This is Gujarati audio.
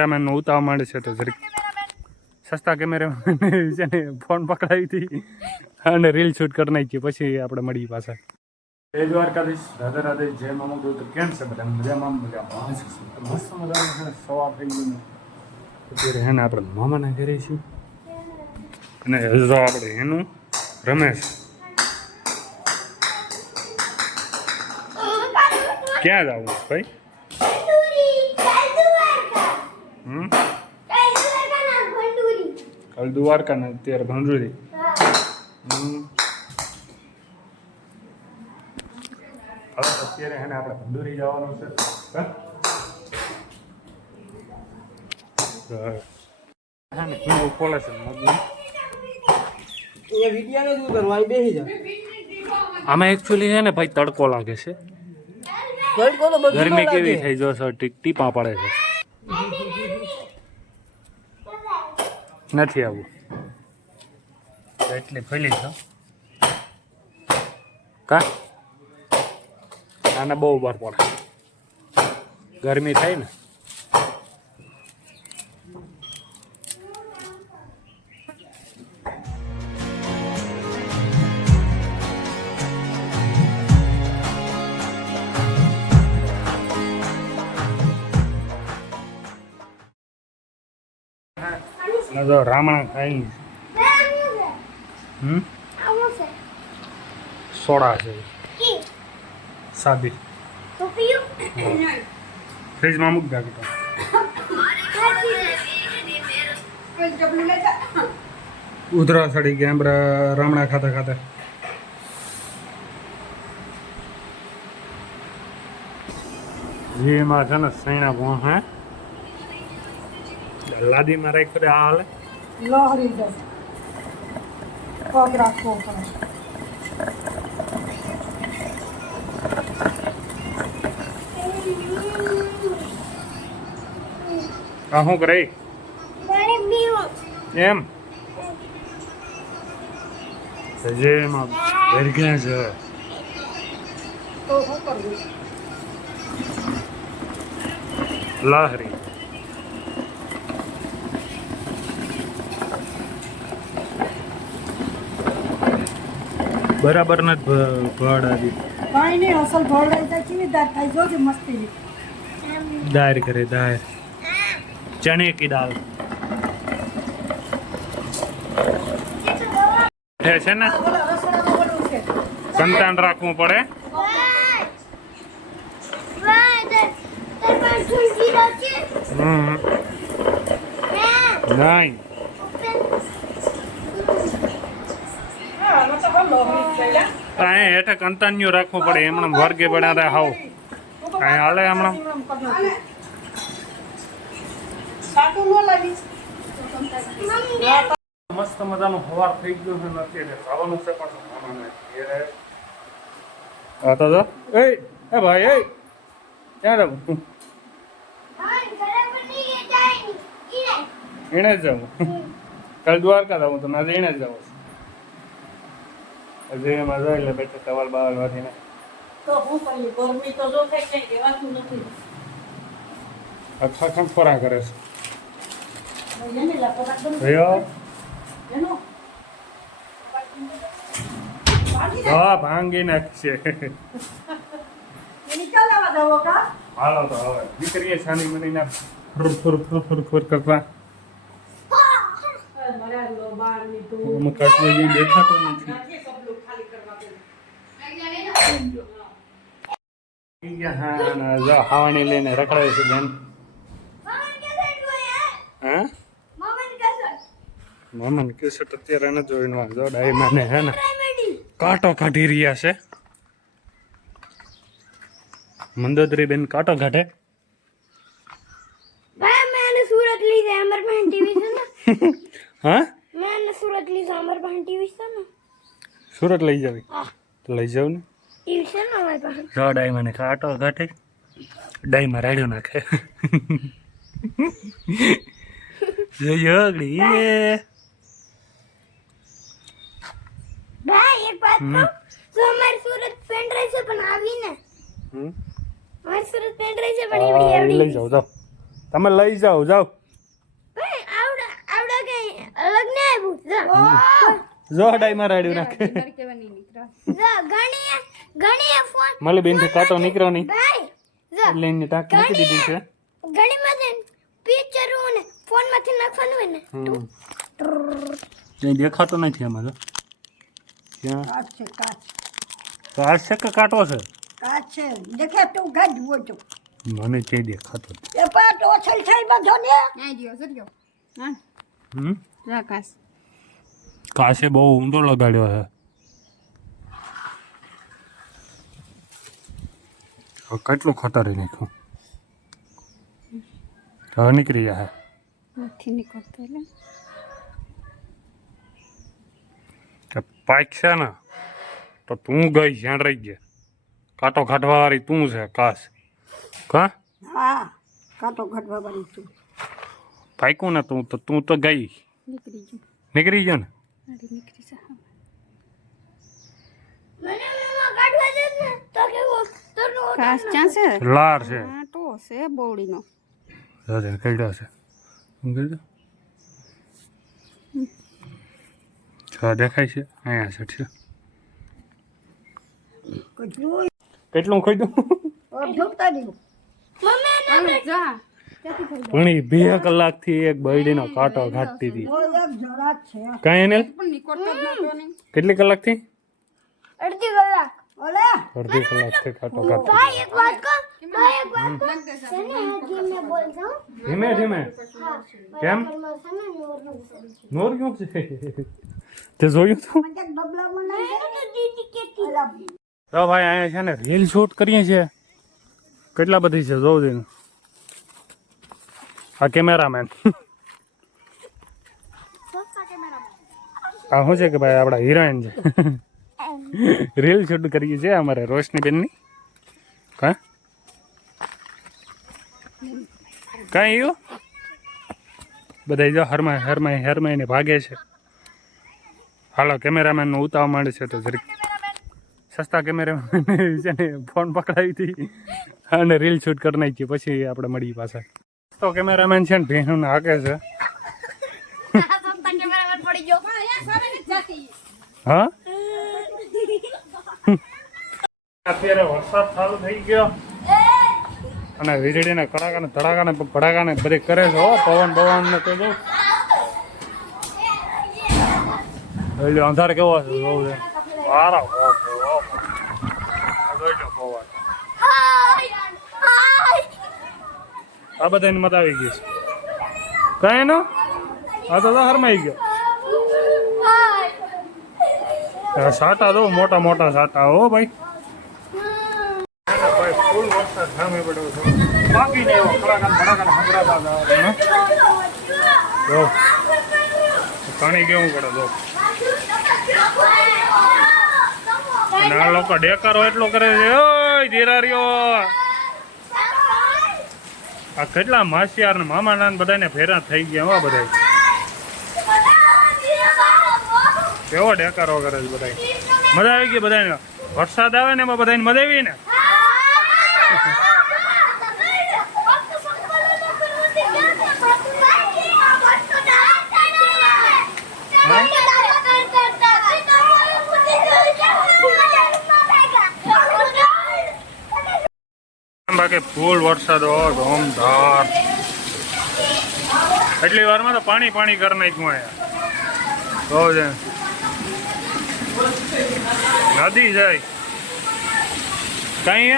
કેમેરામેન નો ઉતાવળ માંડે છે તો જરીક સસ્તા કેમેરામેન છે ને ફોન પકડાવી હતી અને રીલ શૂટ કરી નાખી પછી આપણે મળીએ પાછા. જય દ્વારકાધીશ, રાધે રાધે, જય મામા તો કેમ છે બધા મજામાં? મજામાં મસ્ત મજામાં સવાર થઈ ગયું. અત્યારે હે ને આપણે મામાના ઘરે છીએ અને હજુ આપણે એનું રમેશ ક્યાં જવું ભાઈ? કાલ દ્વારકા ને અત્યારે ભંડુરી. હવે અત્યારે હે ને આપણે ભંડુરી જવાનું છે. આમાં એકચ્યુઅલી છે ને ભાઈ તડકો લાગે છે, ગરમી કેવી થઈ જો ટીપા પડે છે. નથી આવું એટલે ફેલી છો કા આને બહુ બર પડે, ગરમી થાય ને. રામણા ખાઈ સોડા છે સાદી ફ્રીજમાં મૂક દે. ઉધરા સડી ગયા રામણા ખાતા ખાતા. એમાં છે ને સૈણા ભોં હે લાદી માં રાખ કરે આ હાલે લહરી જાય પગ રાખવો પડે. આ શું કરે એમ જે એમાં ભેરગ્યા છે તો શું કરવું? લહરી બરાબર નથી ભડ આવી કાંઈ નહીં, અસલ ભરડાઈ જાય કેવી દાળ થાય જોજે મસ્તી. દાળ કરે દાળ ચને કી દાળ છે ને સંતાન રાખવું પડે. નહીં અહીંયા હેઠે કંતાન્યું રાખવું પડે, એમણે વર્ગે પડ્યા હાવ અહીંયા હાલે હમણાં. મસ્ત મજાનું સવાર થઈ ગયું છે નથી ખાવાનું છે પણ એ ભાઈ એ ક્યાં રહું એને જ જાઉં કાલ દ્વારકા જવું તો આજે એને જ જાઉં હજી એમાં જોઈ લે બેઠે સવાલ બાવલ વધીને અખા ખોરા કરે છે ભાંગી નાખશે. હાલો તો હવે દીકરીએ છાની મની ના ફુર કરતા દેખાતો નથી. હાવાની લઈને રખડાય છે બેન. હા મામા ને કેસેટ અત્યારે એને જોઈને જોડાય મને હે ને કાંટો કાઢી રહ્યા છે. મંદોદરી બેન કાંટો કાઢે. सूरत ली है अमर बहन टीवी से ना हाँ मैंने सूरत ली है अमर बहन टीवी से ना सूरत લઈ જાવી તો લઈ જાવ ને टीवी से ना अमर बहन ડાઈ મને કાટો કાટે ડાઈ માં રાડ્યો નાખે જયગડી भाई एक बात तो हमारी सूरत पेन ड्राइव से बनावी ने हमारी सूरत पेन ड्राइव से बड़ी बड़ी લઈ જાવ તો તમે લઈ જાઓ જાઓ ભાઈ આવડા કઈ અલગ ને આવ્યું જો ડાઈમાં રાડ્યું નાખે જો ઘણી ફોન મળી બેન થી કાંટો નીકળ્યો નહીં ભાઈ જો એટલે એની ટાંક મૂકી દીધી છે ઘણી માં પિક્ચર ને ફોન માંથી નાખવાનું હોય ને ક્યાંય દેખાતો નથી આમાં તો ક્યાં કાચ છે કાચ કાચ છે કે કાંટો છે કાચ છે દેખે તું ગાડ હોય તો મને ક્યાંય દેખાતો નથી. એ પાટ ઓછલ છે બધો ને હમ કાશે બહુ ઊંડો લગાડ્યો છે હવે કેટલું ખતરી નાખ્યું હવે નીકળી જાય નથી નીકળતો એટલે કે પાક છે ને તો તું ગઈ જ્યાં રહી ગયા કાંટો કાઢવા વાળી તું છે કાશ કા હા કાટો ઘટવા વાળી તું પાક્યું ને તું તો ગઈ નીકળી ગયું નીકળી ગયો ને ગાડી નીકળી જા મને મમ્મા કાઢવા દે ને તો કેવો તો કાસ ક્યાં છે લાર છે આટો છે બોવડીનો દાદા કઈડ્યો છે શું કીધું છ દેખાય છે અહીંયા છે કેટલું કેટલું ખોઈદું ઢોકતા દીધું મમ્મી જા ઘણી 2 કલાકથી એક બૈડીનો કાંટો ઘાટતી હતી એક જરા છે કાંઈ એને પણ નીકળતો જ નતો ને કેટલી કલાકથી અડધી કલાક ઓલે અડધી કલાકથી કાંટો ઘાટતી ભાઈ એક વાત કહું ભાઈ એક વાત કહું તને હજી મેં બોલતો ધીમે ધીમે કેમ નો નોર ક્યું છે તે જોયું તું મને ડબલામાં નહીં દીદી કેતી તો ભાઈ અહીંયા છે ને રીલ શૂટ કરીએ છીએ કેટલા બધી છે જોઉં દે આ કેમેરામેન આ શું છે કે ભાઈ આપણા હિરોઈન છે રીલ શૂટ કરીએ છીએ અમારે રોશની બેનની કા કાંઈ એવું બધા જો હરમાઈને ભાગે છે હાલો કેમેરામેનનો ઉતાવળ માંડે છે તો જરીક સસ્તા કેમેરામેન છે ને ફોન પકડાવી હતી અને રીલ શૂટ કરી નાખી પછી આપણે મળીએ પાછા તો કેમેરામેન છે ને ભેણું હાકે છે હા અત્યારે વરસાદ ચાલુ થઈ ગયો અને વીજળીને કડાકાને ધડાકાને ભડાકાને બધે કરે છે હો પવન બવન ને તો જો એટલે અંધાર કેવો છે જોવું છે વારા પવન આ બધાની મત આવી ગઈ છે કઈ નો આ તો હરમાઈ ગયો સાટા દો મોટા મોટા સાટા હો ભાઈ ફૂલ વરસાદ સામે પડ્યો છે બાકી નહીં એવો કડાકા સંભળાતા જો પાણી કેવું પડે જો અને આ લોકો ડેકારો એટલો કરે છે ઓય ધીરારીઓ આ કેટલા માસિયાર ને મામા નાન બધાને ફેરા થઈ ગયા હો બધા કેવો ડેકારો કરે છે બધા મજા આવી ગઈ બધાને વરસાદ આવે ને એમાં બધાને મજા આવી ને બાકી ફૂલ વરસાદ હો ધોમધાર એટલી વારમાં તો પાણી પાણી કરી નાખ્યું અહીંયા બહુ છે નદી જાય કઈ